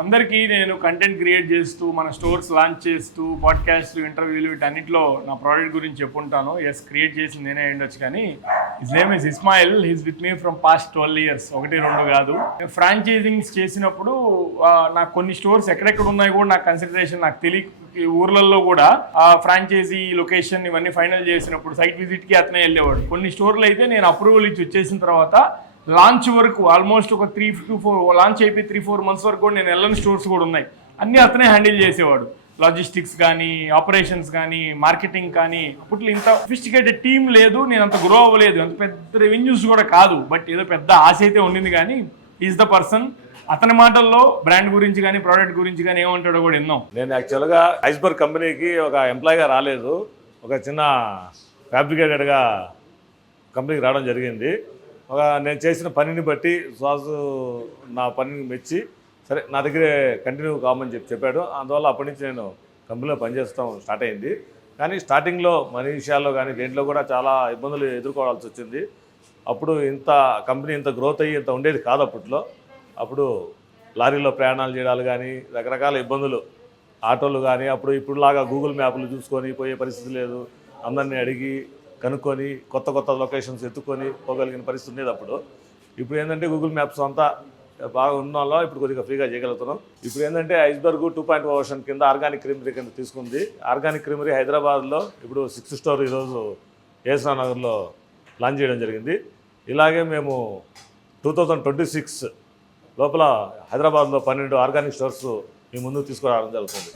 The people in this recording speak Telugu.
అందరికీ నేను కంటెంట్ క్రియేట్ చేస్తూ మన స్టోర్స్ లాంచ్ చేస్తూ పాడ్కాస్ట్ ఇంటర్వ్యూలు వీటన్నిటిలో నా ప్రోడక్ట్ గురించి చెప్పుంటాను. ఎస్, క్రియేట్ చేసింది నేనే ఉండొచ్చు, కానీ his name is Ismail. He's with me from past 12 years, 1-2 కాదు. ఫ్రాంచైజింగ్స్ చేసినప్పుడు నాకు కొన్ని స్టోర్స్ ఎక్కడెక్కడ ఉన్నాయి కూడా నాకు కన్సిడరేషన్ నాకు తెలియ ఊర్లలో కూడా ఆ ఫ్రాంచైజీ లొకేషన్ ఇవన్నీ ఫైనల్ చేసినప్పుడు సైట్ విజిట్కి అతనే వెళ్ళేవాడు. కొన్ని స్టోర్లు అయితే నేను అప్రూవల్ ఇచ్చి వచ్చేసిన తర్వాత లాంచ్ వరకు ఆల్మోస్ట్ ఒక 3 to 4 లాంచ్ అయిపోయి 3-4 months వరకు కూడా నేను వెళ్ళని స్టోర్స్ కూడా ఉన్నాయి. అన్నీ అతనే హ్యాండిల్ చేసేవాడు. లాజిస్టిక్స్ కానీ, ఆపరేషన్స్ కానీ, మార్కెటింగ్ కానీ. అప్పట్లో ఇంత సఫిస్టికేటెడ్ టీం లేదు, నేను అంత గ్రో అవ్వలేదు, అంత పెద్ద రెవెన్యూస్ కూడా కాదు. బట్ ఏదో పెద్ద ఆశ అయితే ఉండింది. కానీ ఈజ్ ద పర్సన్. అతని మాటల్లో బ్రాండ్ గురించి కానీ ప్రోడక్ట్ గురించి కానీ ఏమంటాడో కూడా విన్నాం. నేను యాక్చువల్గా ఐస్బర్గ్ కంపెనీకి ఒక ఎంప్లాయీగా రాలేదు, ఒక చిన్న ఫ్యాబ్రికేటెడ్గా కంపెనీకి రావడం జరిగింది. నేను చేసిన పనిని బట్టి శ్వాసు నా పనిని మెచ్చి సరే నా దగ్గరే కంటిన్యూ కామని చెప్పాడు. అందువల్ల అప్పటి నుంచి నేను కంపెనీలో పనిచేస్తాం స్టార్ట్ అయింది. కానీ స్టార్టింగ్లో మనీ విషయాల్లో కానీ దేంట్లో కూడా చాలా ఇబ్బందులు ఎదుర్కోవాల్సి వచ్చింది. అప్పుడు ఇంత కంపెనీ ఇంత గ్రోత్ అయ్యి ఇంత ఉండేది కాదు అప్పట్లో. అప్పుడు లారీలో ప్రయాణాలు చేయడాలు కానీ రకరకాల ఇబ్బందులు, ఆటోలు కానీ అప్పుడు ఇప్పుడులాగా గూగుల్ మ్యాప్లు చూసుకొని పోయే పరిస్థితి లేదు. అందరినీ అడిగి కనుక్కొని కొత్త లొకేషన్స్ ఎత్తుకొని పోగలిగిన పరిస్థితి ఉండేది అప్పుడు. ఇప్పుడు ఏంటంటే గూగుల్ మ్యాప్స్ అంతా బాగా ఉన్న వాళ్ళు ఇప్పుడు కొద్దిగా ఫ్రీగా చేయగలుగుతున్నాం. ఇప్పుడు ఏంటంటే ఐస్బర్గ్ 2.0 వర్షన్ కింద ఆర్గానిక్ క్రీమరీ కింద తీసుకుంది. ఆర్గానిక్ క్రీమరీ హైదరాబాద్లో ఇప్పుడు 6th store ఈరోజు ఏస్నా నగర్లో లాంచ్ చేయడం జరిగింది. ఇలాగే మేము 2026 లోపల హైదరాబాద్లో 12 ఆర్గానిక్ స్టోర్స్ మీ ముందుకు తీసుకురావడం జరుగుతుంది.